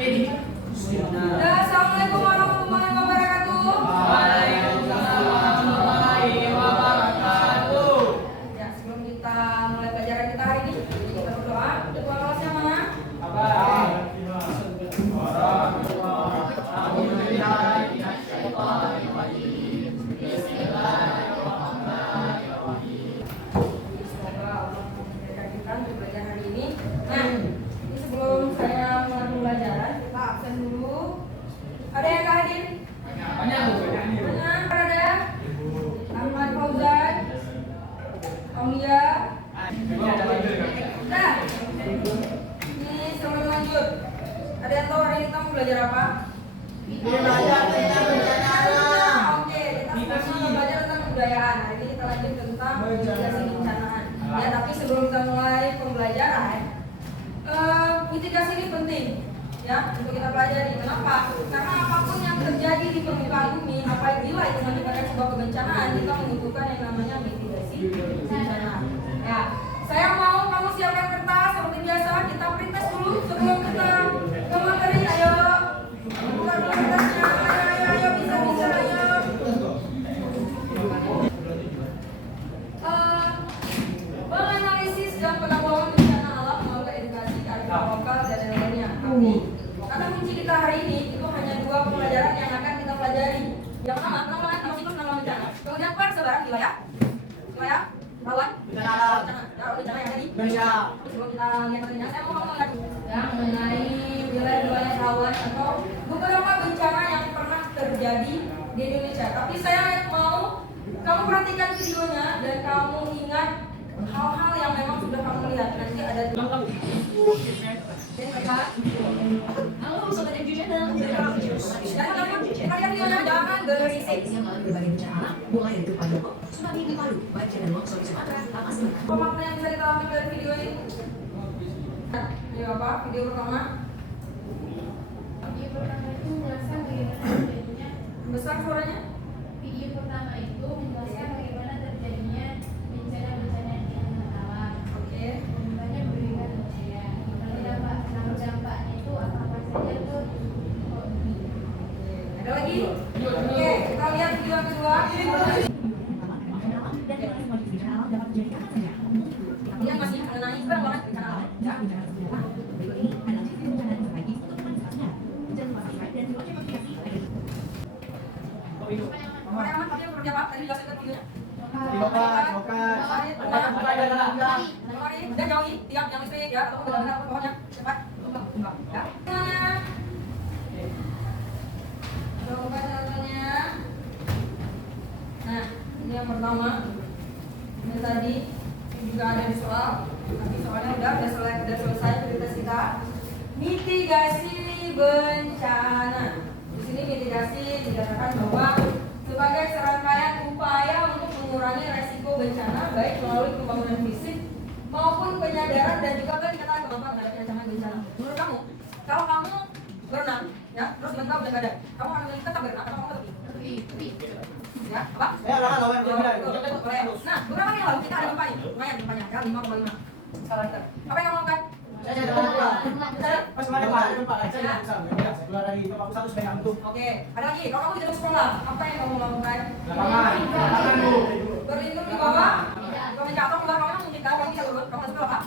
Assalamualaikum warahmatullahi wabarakatuh. Waalaikumsalam warahmatullahi wabarakatuh. Ya, sebelum kita mulai pelajaran kita hari ini, kita berdoa. Ketua kelasnya mana? Semoga Allah memberkahi kita untuk belajar hari ini. Nah, ini sebelum saya mulai pembelajaran, kita absen dulu. Ada yang gak hadir? Banyak Bu. Mana? Ada? Ahmad Fauzan, Aulia. Nah, ini sebelum lanjut, ada yang tahu hari ini kita mau belajar apa? Oke, kita sekarang belajar tentang kebudayaan. Hari ini kita lanjut tentang mitigasi bencanaan. Ya, tapi sebelum kita mulai pembelajaran, mitigasi ini penting ya untuk kita pelajari. Kenapa? Karena apapun yang terjadi di permukaan bumi, apabila itu menyebabkan sebuah kebencanaan, kita membutuhkan yang namanya mitigasi bencana. Ya, saya mau kamu siapkan kertas seperti biasa. Kita print dulu sebelum kita ke materi. Ayo, buka dulu kertasnya. Ayo, bisa ayo. Menganalisis dan penanggulangan bencana alam melalui edukasi kearifan lokal dan lainnya. Tapi kata kunci kita hari ini itu hanya dua pembelajaran yang akan kita pelajari. Yang pertama, penanggulangan penanggulangan bencana. Kemudian persebaran wilayah rawan bencana yang ada di Indonesia. Sebelum kita lihat materinya, saya mau ngomong lagi yang mengenai wilayah rawan atau beberapa bencana yang pernah terjadi di Indonesia. Tapi saya mau kamu perhatikan videonya dan kamu ingat hal-hal yang memang sudah kamu lihat. Nanti ada halo sobat MJ Channel. Kalian videonya jangan berisik. Berbagai bencana alam, mulai dari gempa Lombok, tsunami di Palu, banjir dan longsor di Sumatera, Lapas. Apa makna yang bisa kita ambil dari video ini? Ini apa? Video pertama. Video pertama itu menjelaskan bagaimana terjadinya. Besar suaranya? Video pertama itu menjelaskan bagaimana terjadinya bencana-bencana di alam. Oke. Banyak berikan saya. Kalau dampaknya itu apa saja tuh? Ada lagi? Oke, kita lihat video yang kedua. Ini masih mengenai banget bencana alam. Ya. Orang yang kerja apa? Tadi jelaskan videonya. Dan jauhi tiang yang listrik ya, atau benar-benar pohonnya cepat. Ya. Coba caranya. Nah, ini yang pertama. Ini tadi juga ada di soal. Tapi soalnya udah selesai prioritas kita. Mitigasi bencana. Di sini mitigasi dikatakan bahwa sebagai serangkaian upaya untuk mengurangi resiko bencana baik melalui pembangunan fisik maupun penyadaran dan juga kan dikatakan kemampuan menghadapi ancaman bencana. Menurut kamu, kalau kamu berenang, ya, terus tiba-tiba udah nggak ada, kamu akan memilih tetap berenang atau kamu lebih? Ya, apa? Nah, beberapa yang lalu kita ada gempanya, lumayan gempanya, ya 5,5 skala Richter. Apa yang kamu lakukan? Oke, ada lagi. Kalau kamu tidak sekolah, apa yang kamu lakukan? Berlindung di bawah. Kalau jatuh keluar kamu mungkin kamu bisa turun. Kamu masuk ke apa?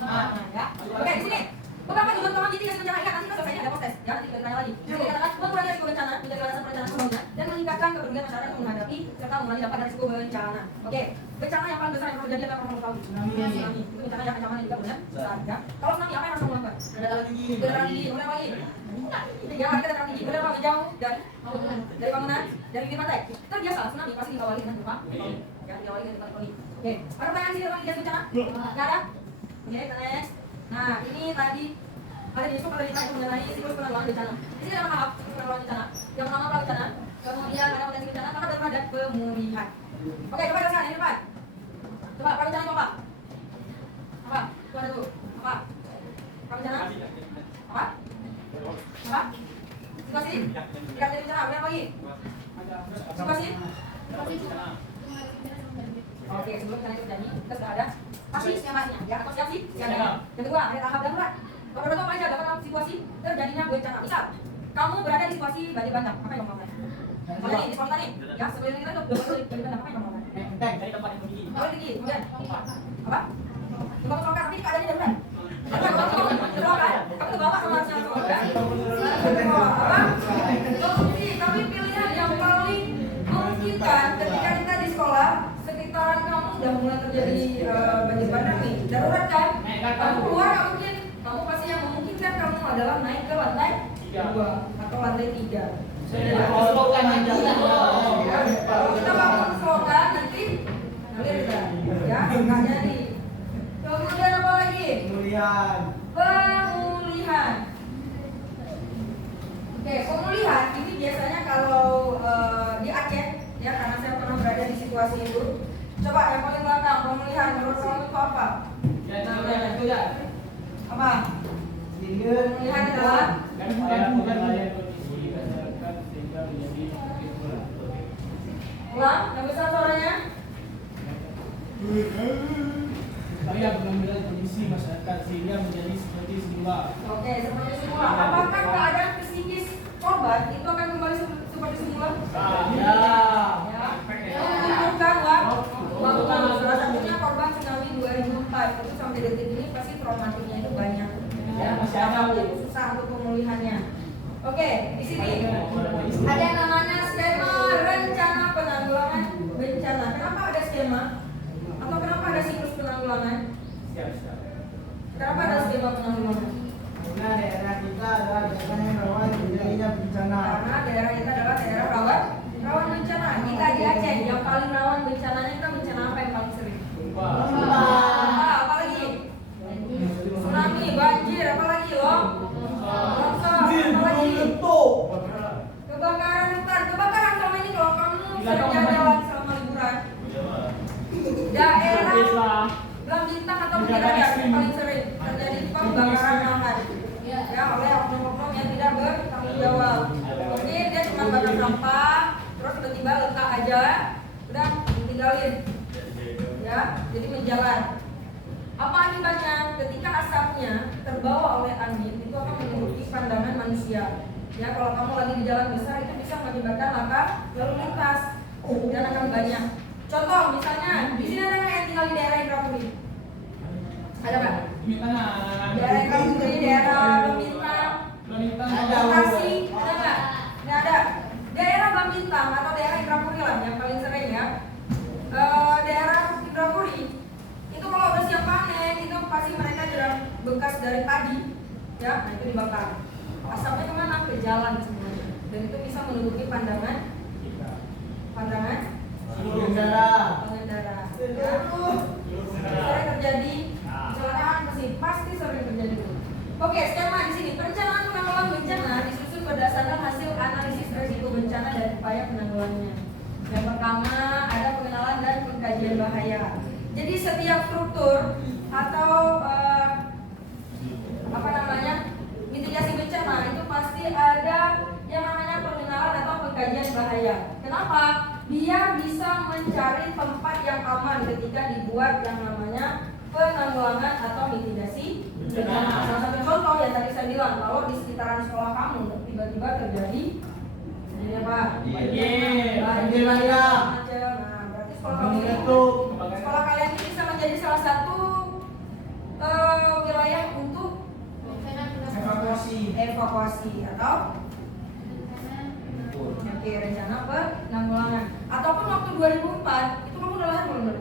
Ya. Oke, di sini. Beberapa tujuan utama mitigasi bencana ingat nanti kita selesainya ada proses. Ya, nanti kita tanya lagi. Jadi dikatakan mengurangi risiko bencana, menjaga landasan perencanaan pembangunan, dan meningkatkan kepedulian masyarakat untuk menghadapi serta mengurangi dampak dari risiko bencana. Oke, bencana yang paling besar yang terjadi adalah kamu tahu. Tsunami. Itu bencana yang ancamannya juga benar besar. Ya. Kalau tsunami apa yang harus kamu lakukan? Dataran tinggi. Kemudian apa lagi? Ya, kita dataran tinggi. Kemudian apa? Menjauh dari bangunan, dari bibir pantai. Kita biasa tsunami pasti diawali dengan gempa. Ya, diawali dengan gempa tektonik. Oke, ada pertanyaan sih tentang mitigasi bencana? Nggak ada? Oke, kita next. Nah, ini tadi ada di ada ditanya mengenai siklus penanggulangan bencana. Di sini ada tahap penanggulangan bencana. Yang pertama prabencana, kemudian ada potensi bencana, tangkap darurat dan pemulihan. Oke, coba jelaskan ini depan. Coba prabencana itu apa? Apa? Coba dulu. Apa? Prabencana? Apa? Apa? Situasi? Tidak ada bencana. Apa lagi? Situasi? Oke, sebelum kita terjadi, kita sudah ada pasti siapanya, ya atau siap sih? Yang kedua, ada tahap darurat. Kalau dapat apa aja dapat situasi terjadinya bencana. Misal, kamu berada di situasi banjir bandang, apa yang kamu lakukan? Mulai nih, spontan nih. Ya, sebelum kita tuh banjir bandang, apa yang kamu lakukan? Dari tempat yang tinggi. Mulai tinggi, kemudian apa? Lubang kelokan, tapi keadaannya darurat. Kelokan, kamu ke bawah sama kelokan. Apa? Solusi, tapi pilihan yang paling memungkinkan ketika kita di sekolah, sekitaran kamu udah mulai terjadi banjir bandang nih, darurat kan? Kamu keluar nggak mungkin, kamu pasti yang memungkinkan kamu adalah naik ke lantai 2 atau lantai 3. Slogan aja. Kalau kita bangun slogan nanti kita ya nggak jadi. Kemudian apa lagi? Pemulihan. Oke, pemulihan ini biasanya kalau di Aceh ya, karena saya pernah berada di situasi itu. Coba yang paling belakang, pemulihan menurut kamu itu apa? Apa? Pemulihan adalah ulang, yang besar suaranya. Supaya pengambilan kondisi masyarakat sehingga menjadi seperti semula. Oke, seperti semula. Apakah keadaan psikis korban itu akan kembali seperti semula? Ya. Ya. Bukan, Bang. Salah satunya korban tsunami 2004 itu sampai detik ini pasti traumatiknya itu banyak. Ya, Masih ada, Bu. susah untuk pemulihannya. Oke, di sini ada yang namanya skema rencana penanggulangan bencana. Kenapa ada skema? Atau kenapa ada siklus penanggulangan? Kenapa ada skema penanggulangan? Karena daerah kita adalah daerah yang rawan terjadinya bencana. Karena daerah kita adalah daerah rawan bencana. Kita di Aceh yang paling rawan bencananya kita bencana apa yang paling sering? Apa lagi? Tsunami, banjir, apa lagi loh? Longsor, apa lagi? Kebakaran hutan. Kebakaran selama ini kalau kamu sering jalan selama liburan, daerah Belang Bintang atau Bukit Raya yang paling sering terjadi pembakaran lahan ya oleh oknum-oknum yang tidak bertanggung jawab. Mungkin dia cuma bakar sampah, terus tiba-tiba letak aja, udah ditinggalin, ya, jadi menjalan. Apa akibatnya? Ketika asapnya terbawa oleh angin, itu akan menyelimuti pandangan manusia. Ya, kalau kamu lagi di jalan besar itu bisa menyebabkan laka lalu lintas dan akan banyak. Contoh misalnya, di sini ada nggak yang tinggal di daerah Indrapuri? Ada nggak? Daerah Indrapuri, daerah Bintang, Bekasi, ada nggak? Nggak ada. Daerah Bintang atau daerah Indrapuri lah yang paling sering ya. Daerah Indrapuri itu kalau udah siap panen itu pasti mereka jalan bekas dari tadi, ya, nah itu dibakar. Asapnya kemana? Ke jalan semuanya. Dan itu bisa menutupi pandangan pengendara. Sering terjadi kecelakaan pasti sering terjadi. Oke, skema di sini perencanaan penanggulangan bencana disusun berdasarkan hasil analisis risiko bencana dan upaya penanggulangannya. Yang pertama ada pengenalan dan pengkajian bahaya. Jadi setiap struktur atau mitigasi bencana itu pasti ada yang namanya pengenalan atau pengkajian bahaya. Kenapa? Biar bisa mencari tempat yang aman ketika dibuat yang namanya penanggulangan atau mitigasi bencana. Salah satu contoh yang tadi saya bilang, kalau di sekitaran sekolah kamu tiba-tiba terjadi apa? Banjir bandang. Nah, berarti sekolah kalian ini bisa menjadi salah satu wilayah untuk evakuasi atau rencana penanggulangan. Ataupun waktu 2004 itu kamu udah lahir belum?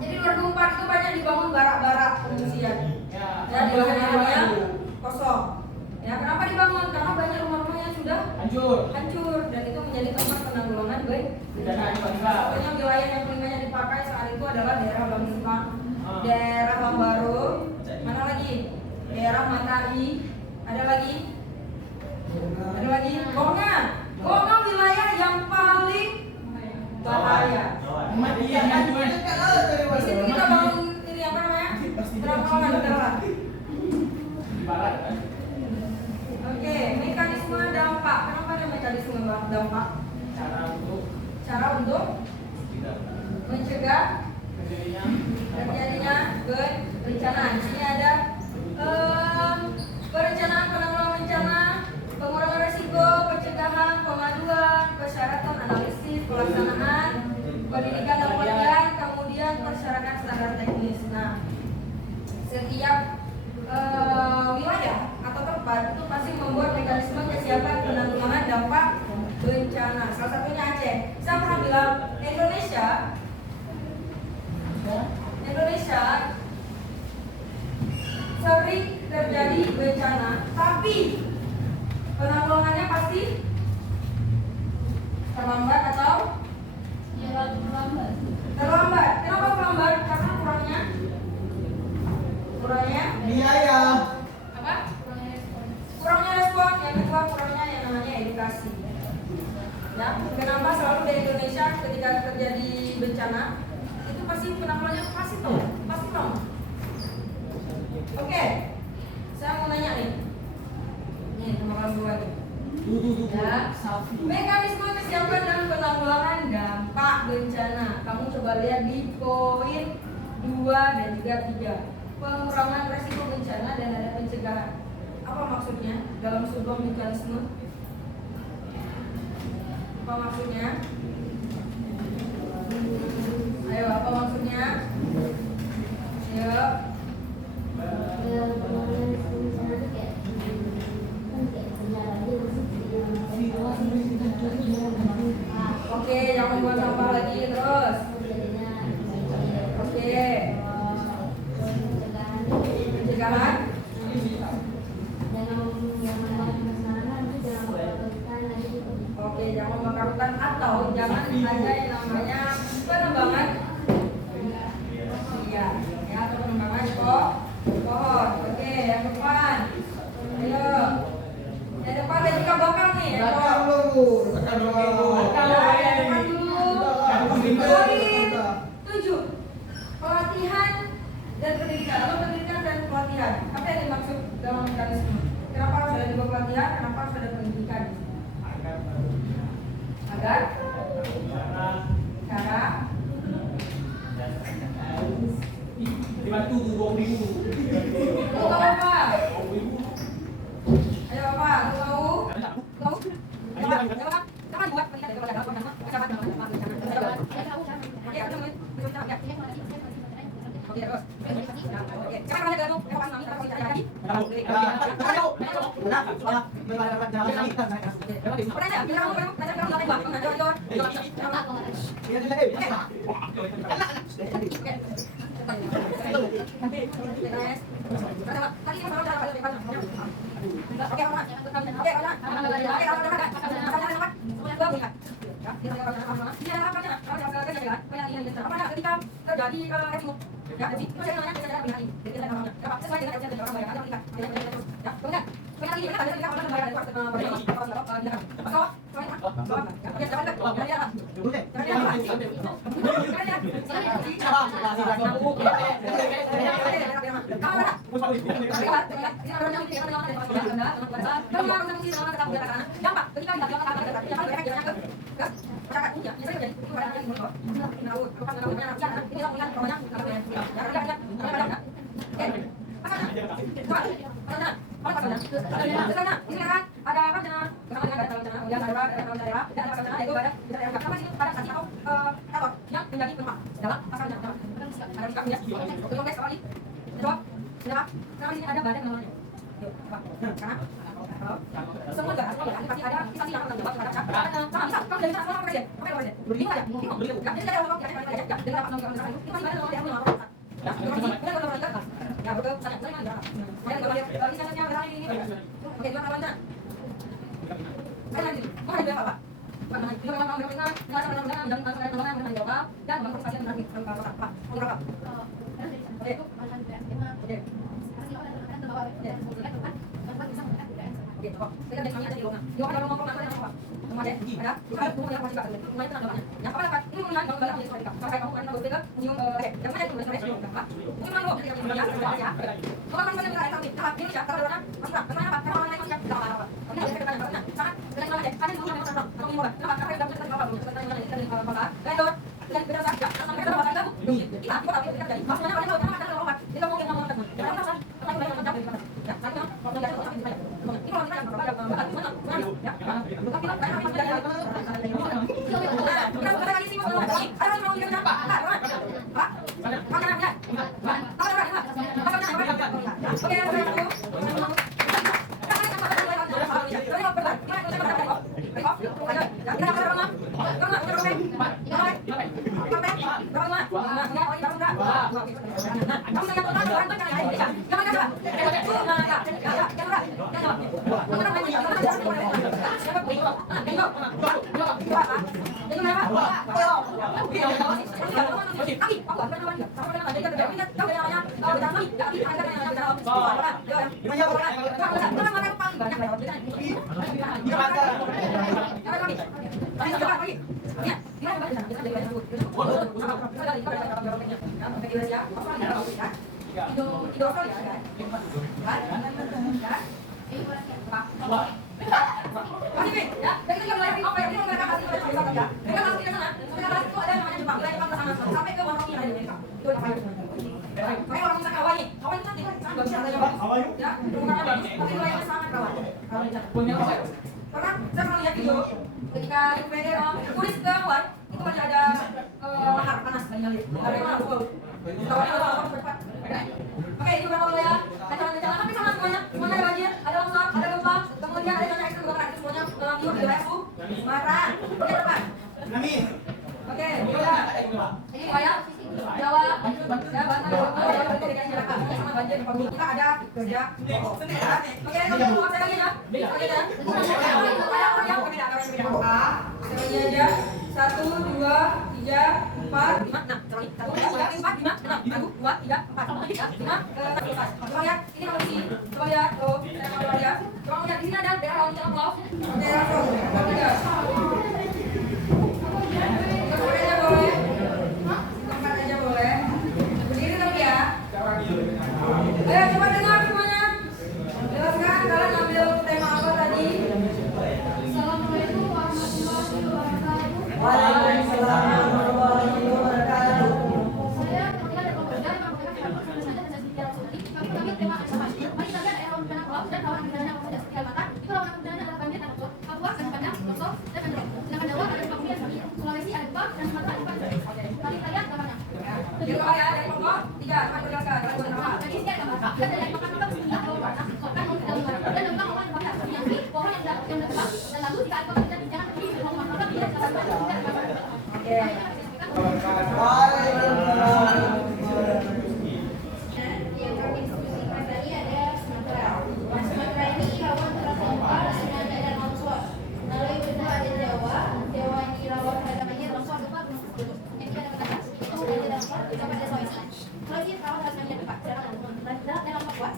Jadi 2004 itu banyak dibangun barak-barak pengungsian. Ya, di lahan-lahannya kosong. Ya, kenapa dibangun? Karena banyak rumah-rumah yang sudah hancur dan itu menjadi tempat penanggulangan bencana. Satunya wilayah yang paling dipakai saat itu adalah daerah Bangsa, daerah Lambaru, mana lagi? Daerah Matai, ada lagi? Gonga wilayah yang paling bahaya. Di situ kita bangun ini apa namanya? Penanggulangan bencana. Oke, mekanisme dampak. Kenapa ada mekanisme dampak? Cara untuk mencegah terjadinya bencana. Di sini ada terjadi bencana, tapi penanggulangannya pasti terlambat atau terlambat. Kenapa terlambat? Karena kurangnya Biaya. apa? Kurangnya respon. Yang kedua kurangnya yang namanya edukasi. Ya, kenapa selalu di Indonesia ketika terjadi bencana itu pasti penanggulangannya pasti lama. Oke, saya mau nanya nih. Nih, teman-teman gue nih. Ya, mekanisme kesiapan dan penanggulangan dampak bencana. Kamu coba lihat di poin 2 dan juga 3. Pengurangan resiko bencana dan ada pencegahan. Apa maksudnya dalam sebuah mekanisme? Apa maksudnya? Ayo, apa maksudnya? Ayo. Oke, jangan buat sampah lagi terus. Oke. Pencegahan. Oke, jangan membakar hutan atau jangan ada yang namanya penebangan. Iya, ya atau penebangan pohon. Oke, yang depan. Ayo. Yang depan dan juga belakang nih. Belakang lu. Poin 7. Pelatihan dan pendidikan atau pendidikan dan pelatihan. Apa yang dimaksud dalam mekanisme? Kenapa harus ada dua pelatihan? Kenapa harus ada pendidikan? Agar cara dibantu 20.000. tahu apa? Ayo apa? Tahu? Tahu? Jangan buat pendidikan dari pelatihan. Oke, terus. Oke, sekarang kita lihat dulu. Ketika terjadi ya, jadi itu saya namanya sesuai dengan ya, kemudian ini kita ada orang bayar ada badan namanya. Semua negara pasti ada instansi yang bertanggung jawab terhadap misal kamu dari sana presiden, apa yang presiden? Bingung aja, bingung. Ya, jadi ada orang yang ya, dengan apa namanya itu pasti ada orang yang melakukan. Ya, ya betul, saya enggak. Saya enggak lihat misalnya berani ini. Oke, gimana lanjut? Saya lagi. Mau ada apa? Masih Vin, ya. Dari itu mulai apa ya? Ini mereka kasih ke sana ya. Mereka masuk ke sana. Mereka kasih itu ada yang namanya Jepang. Dari Jepang ke sana sampai ke warung yang ada di Amerika. Itu apa ya? Kayak orang bisa Hawaii. Hawaii itu nanti sangat bagus ya. Ya, permukaannya bagus, tapi wilayahnya sangat rawan. Rawan di sana. Punya apa? Karena saya pernah lihat video ketika UPD turis ke Hawaii itu masih ada lahar panas dari ngalir. Dari mana aku tahu? Tawarnya apa cepat. Oke, ini beberapa wilayah ancaman-ancaman tapi sama semuanya. Semuanya ada banjir, ada longsor, ada gempa, kemudian ada cuaca ekstrim kebakaran. Itu semuanya dalam di wilayah Sumatera. Oke, depan. Oke, udah. Ini wilayah Jawa, ya, Banten, Jawa, DKI Jakarta. Ini sama banjir. Kita ada kerja. Oke, kalau mau saya lagi ya. Oke ya. Yang berbeda, ini aja. 1, 2, 3, 4, 5, 6. Sorry. 1, 2, 3, 4, 5, 6. 1, 2, 3, 4, 5, 6. Coba lihat, ini kondisi. Coba lihat, tuh. Saya mau coba lihat. Coba lihat, di sini ada daerah laut yang pulau. Daerah laut. Coba lihat. Tempat aja boleh. Tempat aja boleh. Berdiri tapi ya. Ayo coba dengar semuanya. Jelaskan kalian ambil tema apa tadi? Assalamualaikum warahmatullahi wabarakatuh. Waalaikumsalam warahmatullahi wabarakatuh. Saya ketika ada pekerjaan yang menggunakan kami saja dan sedikit seperti kami tema ancaman. Mari kita lihat rawan bencana pulau dan rawan bencana yang tidak sekian mata. Itu rawan bencana adalah banjir dan longsor. Papua dan Padang, longsor dan banjir. Sedangkan Jawa ada gempa bumi dan tsunami. Sulawesi ada gempa dan Sumatera ada gempa. Mari kita lihat gambarnya. Jadi coba ya dari pokok 3, coba jelaskan. Coba nama. Jadi sini ada gambar. Dan dari makan sehingga kalau warna kokan mau tidak luar. Dan lembang awan pakai asap yang tinggi, pohon yang tebal. Dan lalu jika ada pekerjaan jangan pergi ke rumah makan tidak jalan tidak. Oke. Yang kami diskusikan tadi ada Sumatera. Sumatera ini rawan terasa gempa, tsunami dan longsor. Lalu yang kedua ada Jawa. Jawa ini rawan terhadap banjir, longsor, gempa, gunung meletus. Yang ketiga ada Batak. Itu banjir dan longsor. Keempat ada Sulawesi. Sulawesi rawan terhadap banjir, gempa, dan Papua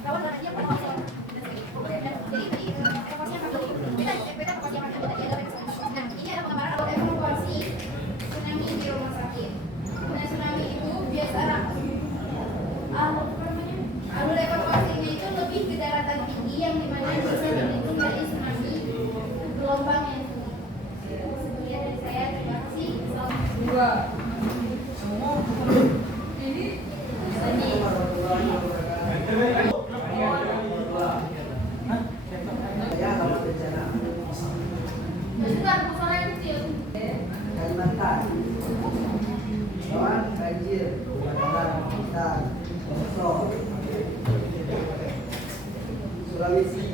rawan terhadap banjir, longsor. Jadi tadi evakuasinya kami beda evakuasi yang kami tadi adalah. Nah, ini ada penggambaran alur evakuasi tsunami di rumah sakit. Nah, tsunami itu biasa alur evakuasinya itu lebih ke daratan tinggi yang dimana bisa dilindungi dari tsunami gelombang yang tinggi. Sebagian dari saya, terima kasih. Assalamualaikum. 2. Ini Sebentar, suara yang kecil. Kalimantan. Rawan banjir, kebakaran hutan, longsor. Sulawesi,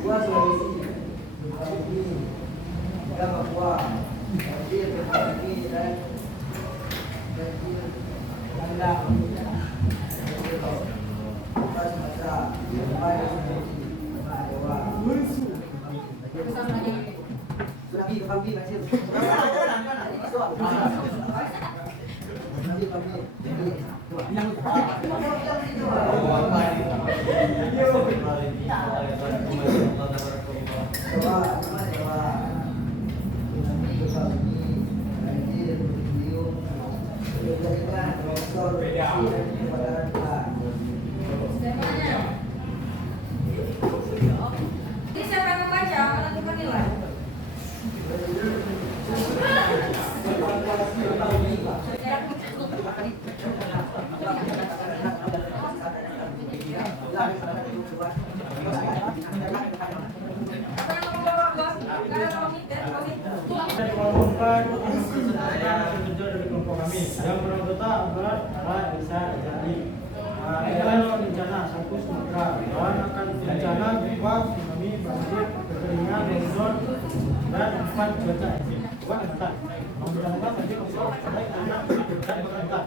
2 Sulawesi. Bumi, 3 Papua. Banjir, bumi dan banjir Bandang. Banjir 4 Sumatera, 5 Sulawesi, 5 Jawa. Tsunami, kami banjir. Ini siapa yang membaca menentukan nilai? Apa yang membawa bos? Gak ada komit ya, komit. Dari kelompok saya setuju dari kelompok kami. Yang beranggota adalah Isa Jali. Kalau bencana 1 Sumatera, rawan akan bencana gempa, tsunami, banjir, kekeringan, longsor, dan 4 cuaca ekstrim. 2 Kalimantan. Membencanakan banjir, longsor, sampai anak dan Kalimantan.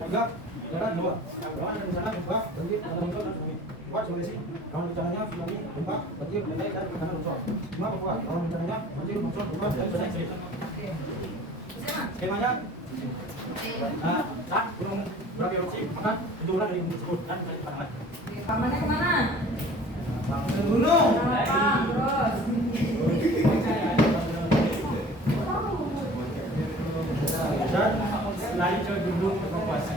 3 daerah Jawa. Rawan ada bencana gempa, banjir, longsor, dan tsunami. kuat Sulawesi. Rawan bencananya tsunami, gempa, banjir, badai, dan bencana longsor. 5 Papua. Rawan bencananya banjir, longsor, gempa, dan badai ekstrim. Skemanya, saat gunung berapi erupsi, maka itu ulang dari gunung tersebut dan dari pandangan. Pamannya kemana? Ke gunung. Terus. Dan lari ke gunung evakuasi.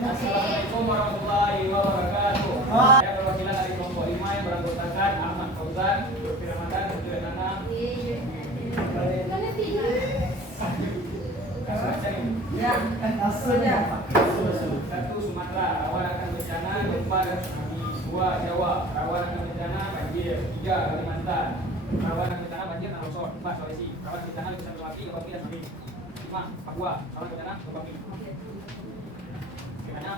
Assalamualaikum warahmatullahi wabarakatuh. Saya perwakilan dari kelompok 5 yang beranggotakan Ahmad Fauzan, Lutfi Ramadan, Putri Nana. Ya, sudah. 1. Sumatera, rawan akan bencana gempa dan tsunami. 2. Jawa, rawan akan bencana banjir. 3. Kalimantan, rawan akan bencana banjir dan longsor. 4. Sulawesi, rawan bencana letusan berapi, gempa dan tsunami. 5. Papua, rawan bencana gempa. Skemanya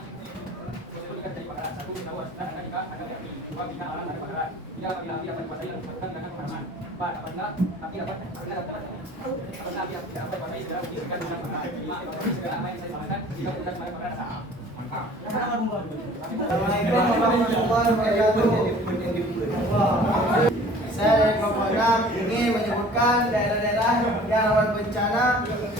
prosedur jika terjadi kebakaran. 1. Tahu asal jika ada api. 2. Bina alam ada kebakaran. 3. Apabila api dapat dikuasai dan dimasukkan dengan pemadaman. 4. Apabila api dapat tidak dapat dikuasai segera menghentikan dengan pemadaman. 5. Apabila segera apa yang saya selamatkan jika sudah pada kebakaran asap. Mantap. Assalamualaikum warahmatullahi wabarakatuh. Saya dari kelompok 6 ingin menyebutkan daerah-daerah yang rawan bencana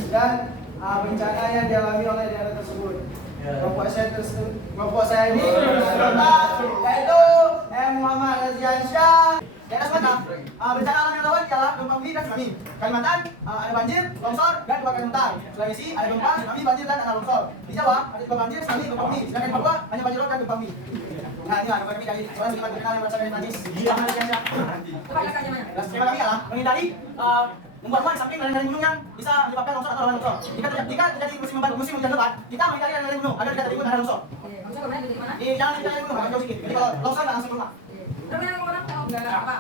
dan bencana yang dialami oleh daerah tersebut. Kelompok saya ini yaitu Muhammad Razian Syah. Daerah Sumatera, bencana alam yang rawan ialah gempa bumi dan tsunami. Kalimantan ada banjir, longsor, dan kebakaran hutan. Sulawesi ada gempa, tsunami, banjir, dan tanah longsor. Di Jawa ada gempa banjir, tsunami, gempa bumi. Sedangkan di Papua hanya banjir dan gempa bumi. Nah, inilah gempa kami dari seorang seniman terkenal yang berasal dari Prancis. Muhammad Razian Syah. Coba jelaskan gimana? Skema kami adalah menghindari membuat rumah di samping lereng gunung yang bisa menyebabkan longsor atau longsor. Jika terjadi musim hujan lebat, kita menghindari lereng gunung agar tidak tertimbun tanah longsor. Oke, maksudnya kemana di mana? Jangan di lereng gunung, agak jauh sedikit. Jadi kalau longsor nggak langsung ke rumah. Terus yang kemana? Enggak apa.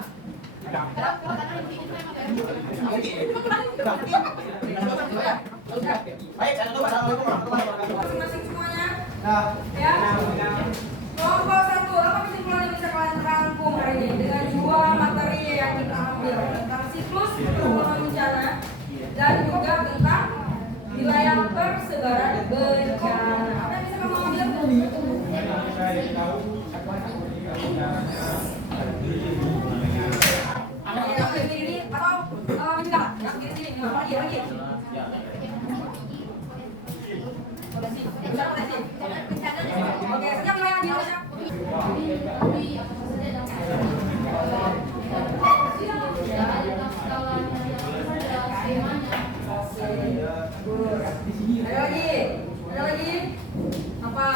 Baik, saya tutup. Assalamualaikum warahmatullahi wabarakatuh. Masing-masing semuanya. Nah, Ya. Kelompok 1, apa kesimpulan yang bisa kalian rangkum hari ini dengan 2 materi yang kita ambil tentang siklus penanggulangan bencana dan juga tentang wilayah persebaran bencana. Apa yang bisa kamu ambil? Ada yang begini atau menjelaskan? Yang begini, lagi. Oke, sejak wilayah di Indonesia. Ada lagi? Apa?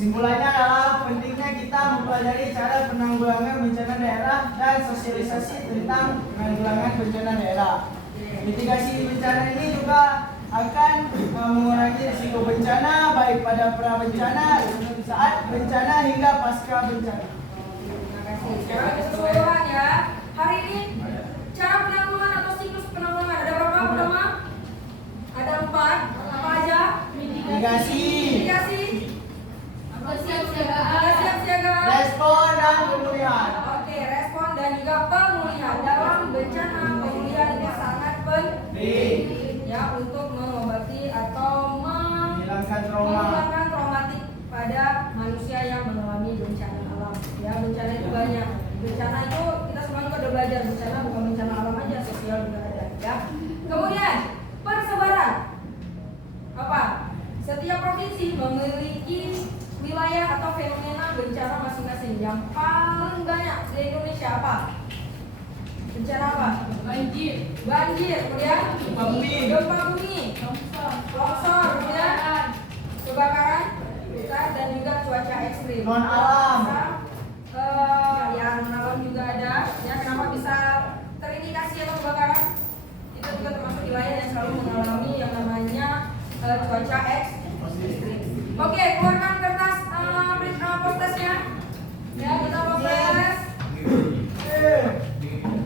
kesimpulannya adalah pentingnya kita mempelajari cara penanggulangan bencana daerah dan sosialisasi tentang penanggulangan bencana daerah. Mitigasi bencana ini juga akan mengurangi risiko bencana baik pada pra bencana, saat bencana hingga pasca bencana. Terima kasih. Sekarang keseluruhan ya. Hari ini cara penanggulangan atau siklus penanggulangan ada berapa pertama? Ada 4. Apa aja? Mitigasi, Kesiapsiagaan, respon dan pemulihan. Oke, respon dan juga pemulihan dalam bencana. Pemulihan itu sangat penting ya untuk mengobati atau Menghilangkan trauma. menghilangkan traumatik pada manusia yang mengalami bencana alam. Ya, bencana itu banyak. Bencana itu kita semua juga udah belajar, bencana bukan bencana alam aja, sosial juga ada. Ya. Kemudian persebaran. Apa? Setiap provinsi memiliki wilayah atau fenomena bencana masing-masing. Yang paling banyak di Indonesia apa? Bencana apa? Banjir. Kemudian gempa bumi, longsor, kemudian kebakaran hutan dan juga cuaca ekstrim. Non alam. Ya, non alam juga ada. Ya, kenapa bisa terindikasi atau kebakaran? Itu juga termasuk wilayah yang selalu mengalami yang namanya cuaca ekstrim. Oke, keluarkan kertas postesnya. Ya, kita proses.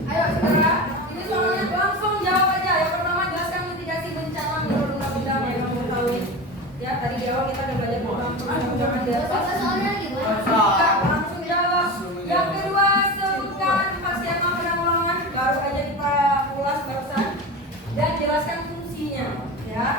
Ayo, saudara. Ini soalnya langsung jawab aja. Yang pertama, jelaskan mitigasi bencana menurut undang-undang yang kamu tahu. Ya, tadi di awal kita udah belajar tentang undang-undang dasar. Langsung jawab. Yang kedua, sebutkan skema penanggulangan. Baru aja kita ulas barusan dan jelaskan fungsinya. Ya.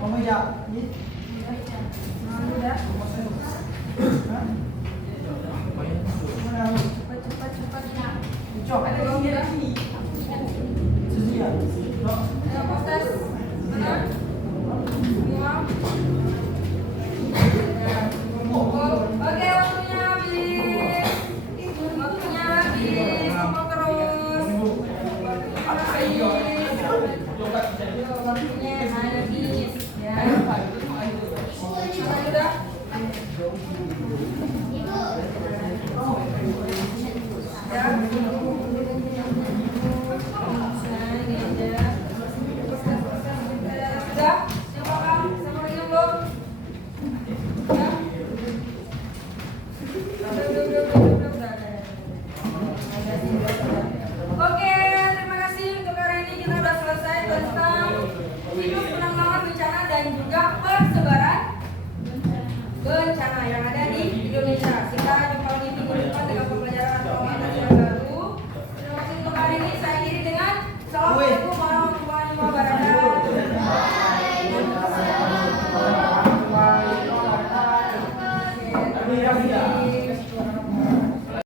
Mau meja. Ini. Udah. Hah? Mana? Cepat. Cok. Ada yang udah. Sedia. Ayo proses. Mana? Semua. Oke, waktunya habis. Waktunya habis. Semua terus. Waktunya habis. Ya. Sudah. Sudah? Siapakah? Siapa lagi yang belum? Sudah? Udah. Oke, terima kasih untuk hari ini kita sudah selesai tentang hidup penanggulangan bencana dan juga persebaran bencana yang ada